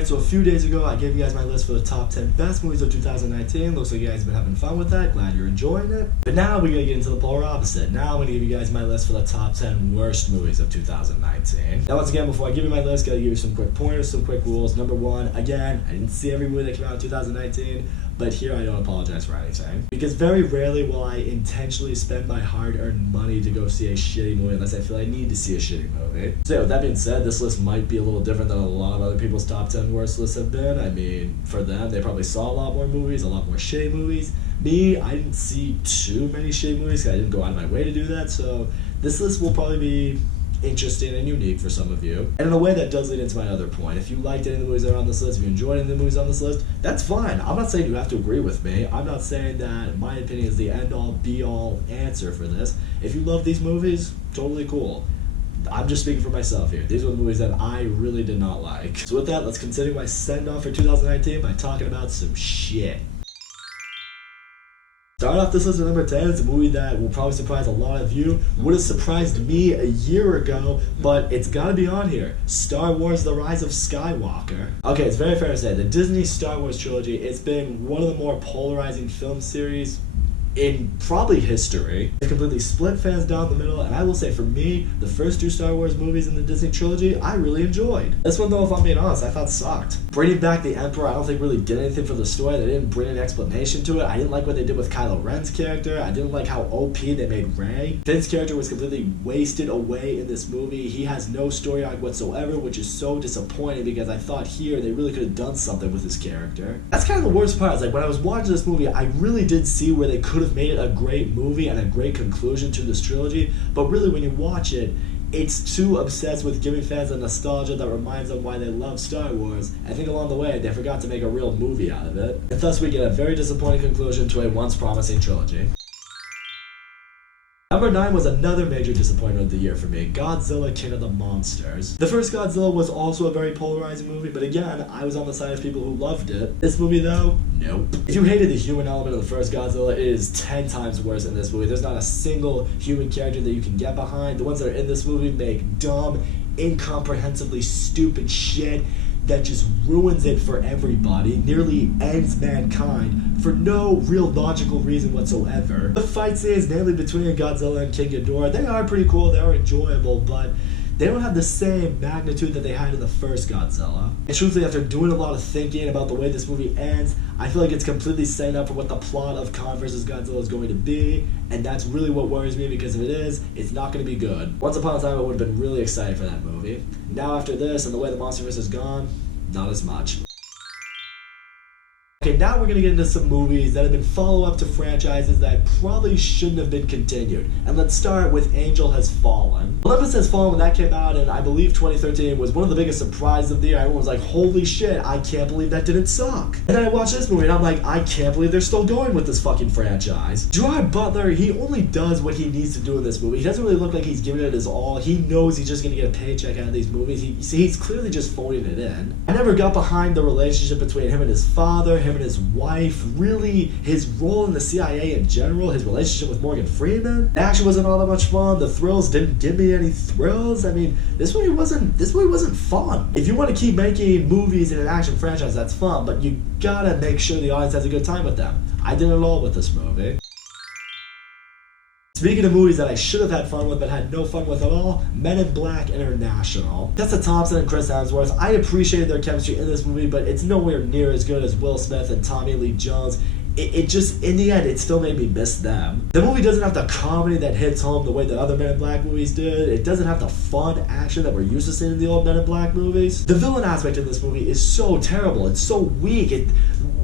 Alright, so a few days ago, I gave you guys my list for the top 10 best movies of 2019. Looks like you guys have been having fun with that. Glad you're enjoying it. But now we're going to get into the polar opposite. Now I'm going to give you guys my list for the top 10 worst movies of 2019. Now, once again, before I give you my list, got to give you some quick pointers, some quick rules. Number one, again, I didn't see every movie that came out in 2019. But here I don't apologize for anything. Because very rarely will I intentionally spend my hard-earned money to go see a shitty movie unless I feel I need to see a shitty movie. So yeah, with that being said, this list might be a little different than a lot of other people's top 10 worst lists have been. I mean, for them, they probably saw a lot more movies, a lot more shitty movies. Me, I didn't see too many shitty movies because I didn't go out of my way to do that. So this list will probably be interesting and unique for some of you. And in a way that does lead into my other point. If you liked any of the movies that are on this list, if you enjoyed any of the movies on this list, that's fine. I'm not saying you have to agree with me. I'm not saying that my opinion is the end-all, be-all answer for this. If you love these movies, totally cool. I'm just speaking for myself here. These were the movies that I really did not like. So with that, let's continue my send-off for 2019 by talking about some shit. Starting off this list at number 10 is a movie that will probably surprise a lot of you. Would have surprised me a year ago, but it's gotta be on here. Star Wars: The Rise of Skywalker. Okay, it's very fair to say, the Disney Star Wars trilogy, it's been one of the more polarizing film series in probably history. It completely split fans down the middle, and I will say for me, the first two Star Wars movies in the Disney trilogy, I really enjoyed. This one though, if I'm being honest, I thought sucked. Bringing back the Emperor, I don't think really did anything for the story. They didn't bring an explanation to it. I didn't like what they did with Kylo Ren's character. I didn't like how OP they made Rey. Finn's character was completely wasted away in this movie. He has no story arc whatsoever, which is so disappointing because I thought here they really could have done something with his character. That's kind of the worst part. It's like when I was watching this movie, I really did see where they could have made it a great movie and a great conclusion to this trilogy, but really when you watch it, it's too obsessed with giving fans a nostalgia that reminds them why they love Star Wars. I think along the way, they forgot to make a real movie out of it. And thus we get a very disappointing conclusion to a once promising trilogy. Number 9 was another major disappointment of the year for me, Godzilla King of the Monsters. The first Godzilla was also a very polarizing movie, but again, I was on the side of people who loved it. This movie though, nope. If you hated the human element of the first Godzilla, it is 10 times worse in this movie. There's not a single human character that you can get behind. The ones that are in this movie make dumb, incomprehensibly stupid shit that just ruins it for everybody, nearly ends mankind for no real logical reason whatsoever. The fight scenes, namely between Godzilla and King Ghidorah, they are pretty cool, they are enjoyable, but they don't have the same magnitude that they had in the first Godzilla. And truthfully, after doing a lot of thinking about the way this movie ends, I feel like it's completely setting up for what the plot of Kong vs. Godzilla is going to be, and that's really what worries me because if it is, it's not going to be good. Once upon a time, I would have been really excited for that movie. Now after this, and the way the MonsterVerse has gone, not as much. Okay, now we're going to get into some movies that have been follow-up to franchises that probably shouldn't have been continued. And let's start with Angel Has Fallen. Olympus Has Fallen, when that came out in, I believe, 2013, was one of the biggest surprises of the year. Everyone was like, holy shit, I can't believe that didn't suck. And then I watched this movie and I'm like, I can't believe they're still going with this fucking franchise. Gerard Butler, he only does what he needs to do in this movie. He doesn't really look like he's giving it his all. He knows he's just going to get a paycheck out of these movies. He's clearly just phoning it in. I never got behind the relationship between him and his father, him and his wife, really his role in the CIA in general, his relationship with Morgan Freeman. The action wasn't all that much fun. The thrills didn't give me any thrills. I mean, this movie wasn't fun. If you want to keep making movies in an action franchise, that's fun, but you gotta make sure the audience has a good time with them. I did it all with this movie. Speaking of movies that I should have had fun with but had no fun with at all, Men in Black International. Tessa Thompson and Chris Hemsworth, I appreciated their chemistry in this movie, but it's nowhere near as good as Will Smith and Tommy Lee Jones. It just, in the end, it still made me miss them. The movie doesn't have the comedy that hits home the way the other Men in Black movies did. It doesn't have the fun action that we're used to seeing in the old Men in Black movies. The villain aspect of this movie is so terrible. It's so weak.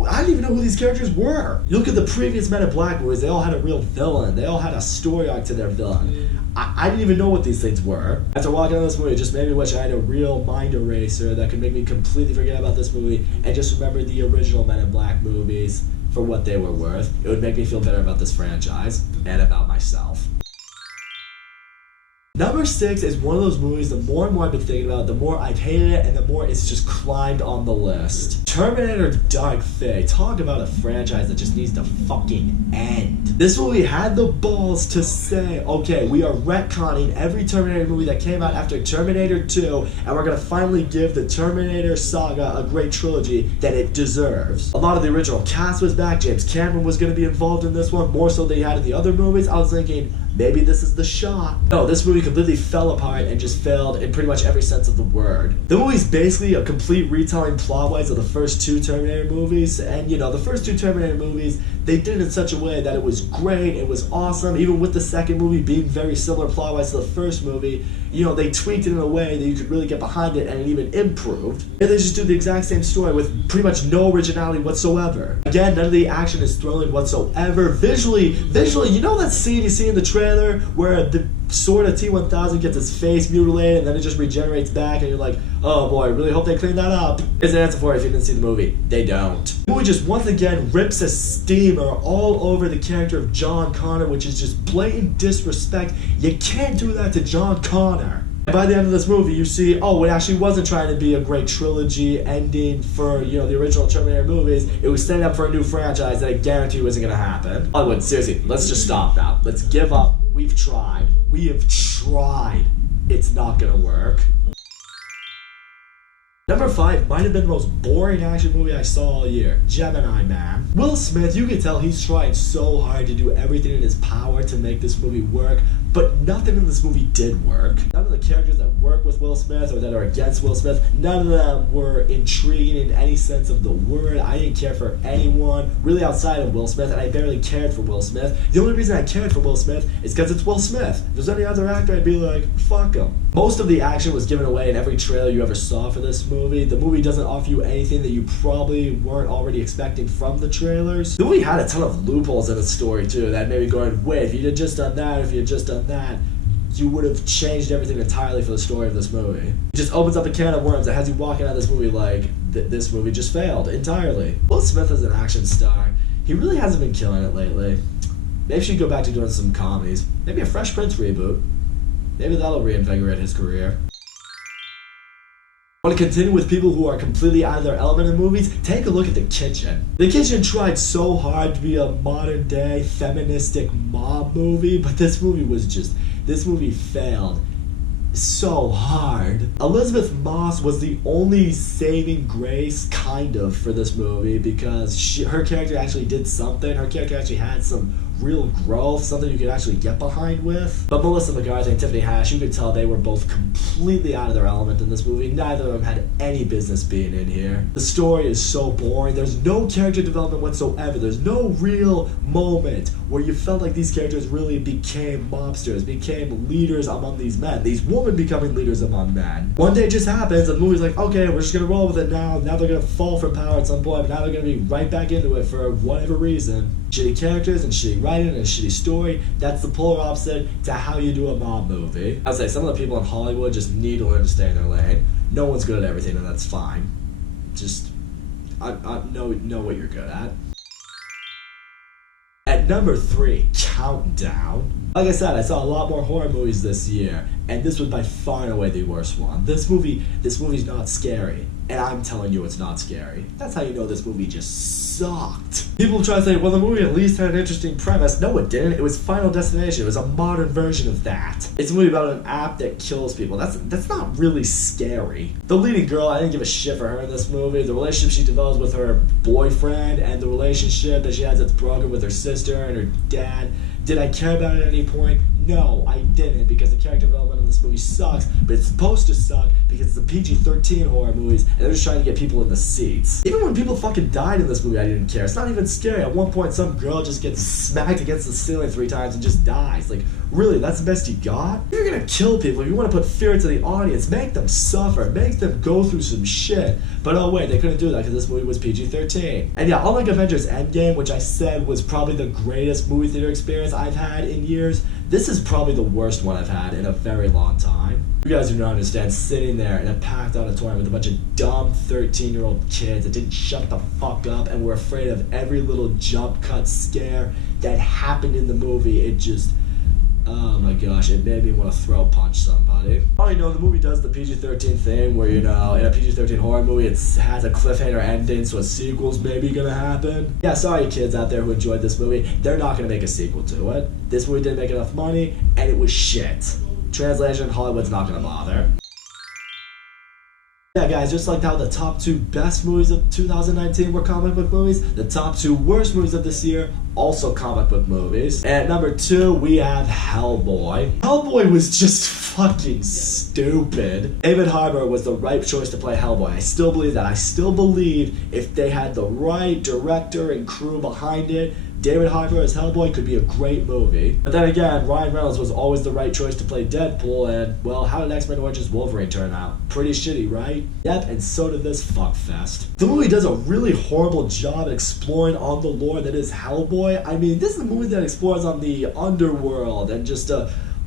I didn't even know who these characters were. You look at the previous Men in Black movies, they all had a real villain. They all had a story arc to their villain. I didn't even know what these things were. After walking out of this movie, it just made me wish I had a real mind eraser that could make me completely forget about this movie and just remember the original Men in Black movies for what they were worth. It would make me feel better about this franchise and about myself. Number 6 is one of those movies, the more and more I've been thinking about it, the more I've hated it, and the more it's just climbed on the list. Terminator Dark Fate. Talk about a franchise that just needs to fucking end. This movie had the balls to say, okay, we are retconning every Terminator movie that came out after Terminator 2, and we're gonna finally give the Terminator saga a great trilogy that it deserves. A lot of the original cast was back. James Cameron was gonna be involved in this one, more so than he had in the other movies. I was thinking, maybe this is the shot. No, this movie completely fell apart and just failed in pretty much every sense of the word. The movie's basically a complete retelling plot-wise of the first 2 Terminator movies, and you know, the first 2 Terminator movies, they did it in such a way that it was great, it was awesome, even with the second movie being very similar plot-wise to the first movie, you know, they tweaked it in a way that you could really get behind it and it even improved. And they just do the exact same story with pretty much no originality whatsoever. Again, none of the action is thrilling whatsoever. Visually, you know that scene you see in the trailer where the sort of T-1000 gets his face mutilated and then it just regenerates back and you're like, oh boy, I really hope they clean that up. Here's an answer for it if you didn't see the movie. They don't. The movie just once again rips a steamer all over the character of John Connor, which is just blatant disrespect. You can't do that to John Connor. And by the end of this movie, you see, oh, it actually wasn't trying to be a great trilogy ending for, you know, the original Terminator movies. It was setting up for a new franchise that I guarantee wasn't going to happen. Hollywood, seriously, let's just stop now. Let's give up. We've tried. We have tried. It's not going to work. Number 5 might have been the most boring action movie I saw all year, Gemini Man. Will Smith, you can tell he's trying so hard to do everything in his power to make this movie work, but nothing in this movie did work. None of the characters that work with Will Smith or that are against Will Smith, none of them were intriguing in any sense of the word. I didn't care for anyone really outside of Will Smith, and I barely cared for Will Smith. The only reason I cared for Will Smith is because it's Will Smith. If there's any other actor, I'd be like, fuck him. Most of the action was given away in every trailer you ever saw for this movie. The movie doesn't offer you anything that you probably weren't already expecting from the trailers. The movie had a ton of loopholes in its story too that made me going, wait, if you had just done that, if you had just done that, you would have changed everything entirely for the story of this movie. It just opens up a can of worms that has you walking out of this movie like, this movie just failed entirely. Will Smith is an action star. He really hasn't been killing it lately. Maybe he should go back to doing some comedies. Maybe a Fresh Prince reboot. Maybe that'll reinvigorate his career. Want to continue with people who are completely out of their element in movies? Take a look at The Kitchen. The Kitchen tried so hard to be a modern day feministic mob movie, but this movie failed so hard. Elizabeth Moss was the only saving grace, kind of, for this movie because her character actually did something. Her character actually had some real growth, something you could actually get behind with. But Melissa McCarthy and Tiffany Haddish, you could tell they were both completely out of their element in this movie. Neither of them had any business being in here. The story is so boring. There's no character development whatsoever. There's no real moment where you felt like these characters really became mobsters, became leaders among these men. These women becoming leaders among men. One day it just happens and the movie's like, okay, we're just gonna roll with it now. Now they're gonna fall from power at some point, but now they're gonna be right back into it for whatever reason. Shitty characters and shitty writing and a shitty story. That's the polar opposite to how you do a mob movie. I would say some of the people in Hollywood just need to learn to stay in their lane. No one's good at everything and that's fine. Just know what you're good at. At number 3, Countdown. Like I said, I saw a lot more horror movies this year, and this was by far and away the worst one. This movie's not scary, and I'm telling you it's not scary. That's how you know this movie just sucked. People try to say, well, the movie at least had an interesting premise. No, it didn't. It was Final Destination. It was a modern version of that. It's a movie about an app that kills people. That's not really scary. The leading girl, I didn't give a shit for her in this movie. The relationship she develops with her boyfriend and the relationship that she has that's broken with her sister and her dad. Did I care about it at any point? No, I didn't, because the character development in this movie sucks, but it's supposed to suck because it's the PG-13 horror movies, and they're just trying to get people in the seats. Even when people fucking died in this movie, I didn't care. It's not even scary. At one point, some girl just gets smacked against the ceiling 3 times and just dies. Like, really, that's the best you got? You're gonna kill people. If you want to put fear into the audience, make them suffer, make them go through some shit. But oh wait, they couldn't do that because this movie was PG-13. And yeah, unlike Avengers Endgame, which I said was probably the greatest movie theater experience I've had in years, this is probably the worst one I've had in a very long time. You guys do not understand sitting there in a packed auditorium with a bunch of dumb 13-year-old kids that didn't shut the fuck up and were afraid of every little jump cut scare that happened in the movie. It just... Oh my gosh, it made me want to throw punch somebody. Oh, you know, the movie does the PG-13 thing where, you know, in a PG-13 horror movie, it has a cliffhanger ending, so a sequel's maybe gonna happen. Yeah, sorry kids out there who enjoyed this movie, they're not gonna make a sequel to it. This movie didn't make enough money, and it was shit. Translation, Hollywood's not gonna bother. Yeah, guys, just like how the top 2 best movies of 2019 were comic book movies, the top 2 worst movies of this year, also comic book movies. And at number 2, we have Hellboy. Hellboy was just fucking stupid. David Harbour was the right choice to play Hellboy. I still believe that. I still believe if they had the right director and crew behind it, David Harbour as Hellboy could be a great movie. But then again, Ryan Reynolds was always the right choice to play Deadpool, and, well, how did X-Men Origins Wolverine turn out? Pretty shitty, right? Yep, and so did this fuckfest. The movie does a really horrible job at exploring on the lore that is Hellboy. I mean, this is a movie that explores on the underworld and just,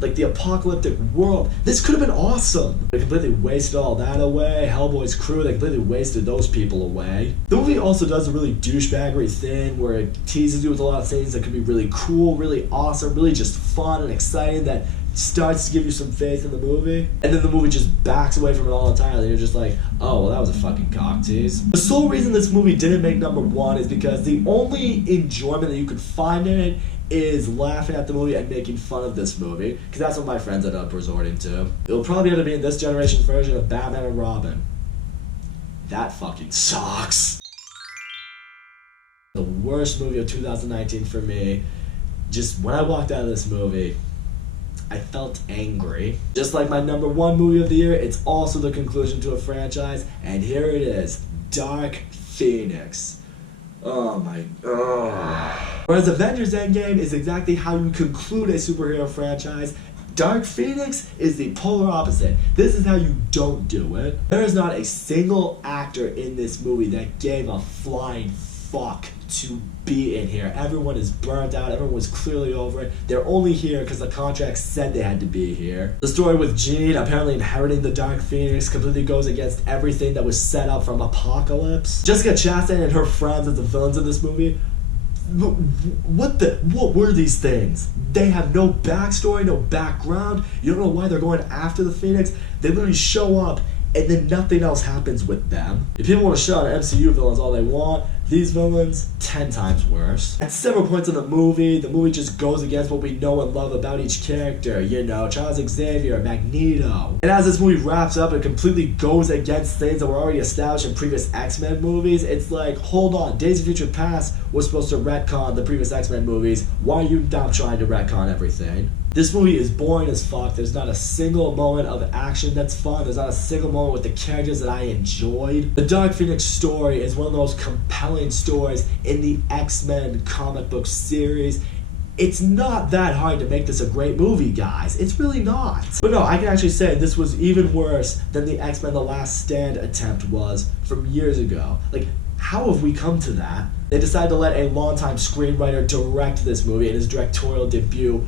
like the apocalyptic world. This could have been awesome. They completely wasted all that away. Hellboy's crew, they completely wasted those people away. The movie also does a really douchebaggery thing where it teases you with a lot of things that could be really cool, really awesome, really just fun and exciting that starts to give you some faith in the movie. And then the movie just backs away from it all entirely. You're just like, oh, well, that was a fucking cock tease. The sole reason this movie didn't make number 1 is because the only enjoyment that you could find in it is laughing at the movie and making fun of this movie, because that's what my friends ended up resorting to. It'll probably end up being this generation's version of Batman and Robin. That fucking sucks. The worst movie of 2019 for me, just when I walked out of this movie, I felt angry. Just like my number 1 movie of the year, it's also the conclusion to a franchise, and here it is, Dark Phoenix. Oh my god. Whereas Avengers Endgame is exactly how you conclude a superhero franchise, Dark Phoenix is the polar opposite. This is how you don't do it. There is not a single actor in this movie that gave a flying fuck to be in here. Everyone is burnt out. Everyone was clearly over it. They're only here because the contract said they had to be here. The story with Jean apparently inheriting the Dark Phoenix completely goes against everything that was set up from Apocalypse. Jessica Chastain and her friends as the villains of this movie, what were these things? They have no backstory, no background. You don't know why they're going after the Phoenix. They literally show up and then nothing else happens with them. If people want to shut on MCU villains all they want, these villains, 10 times worse. At several points in the movie just goes against what we know and love about each character. You know, Charles Xavier, Magneto. And as this movie wraps up, it completely goes against things that were already established in previous X-Men movies. It's like, hold on, Days of Future Past was supposed to retcon the previous X-Men movies. Why are you not trying to retcon everything? This movie is boring as fuck. There's not a single moment of action that's fun. There's not a single moment with the characters that I enjoyed. The Dark Phoenix story is one of the most compelling stories in the X-Men comic book series. It's not that hard to make this a great movie, guys. It's really not. But no, I can actually say this was even worse than the X-Men The Last Stand attempt was from years ago. Like, how have we come to that? They decided to let a longtime screenwriter direct this movie in his directorial debut.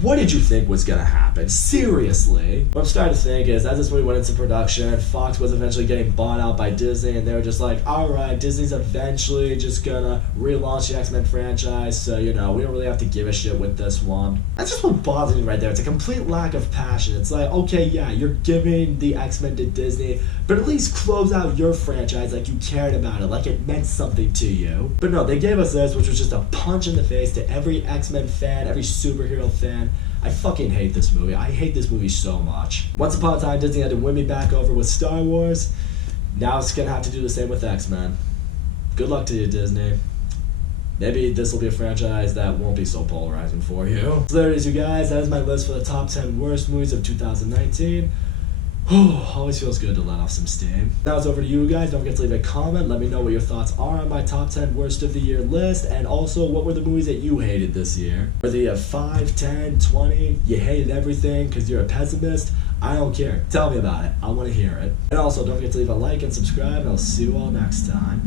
What did you think was gonna happen? Seriously. What I'm starting to think is, as this movie went into production, Fox was eventually getting bought out by Disney, and they were just like, alright, Disney's eventually just gonna relaunch the X-Men franchise, so, you know, we don't really have to give a shit with this one. That's just what bothers me right there. It's a complete lack of passion. It's like, okay, yeah, you're giving the X-Men to Disney, but at least close out your franchise like you cared about it, like it meant something to you. But no, they gave us this, which was just a punch in the face to every X-Men fan, every superhero fan. I fucking hate this movie. I hate this movie so much. Once upon a time, Disney had to win me back over with Star Wars. Now it's gonna have to do the same with X-Men. Good luck to you, Disney. Maybe this will be a franchise that won't be so polarizing for you. So there it is, you guys. That is my list for the top 10 worst movies of 2019. Always feels good to let off some steam. Now it's over to you guys. Don't forget to leave a comment. Let me know what your thoughts are on my top 10 worst of the year list, and also what were the movies that you hated this year. Whether you have 5, 10, 20, you hated everything because you're a pessimist, I don't care. Tell me about it. I want to hear it. And also, don't forget to leave a like and subscribe, and I'll see you all next time.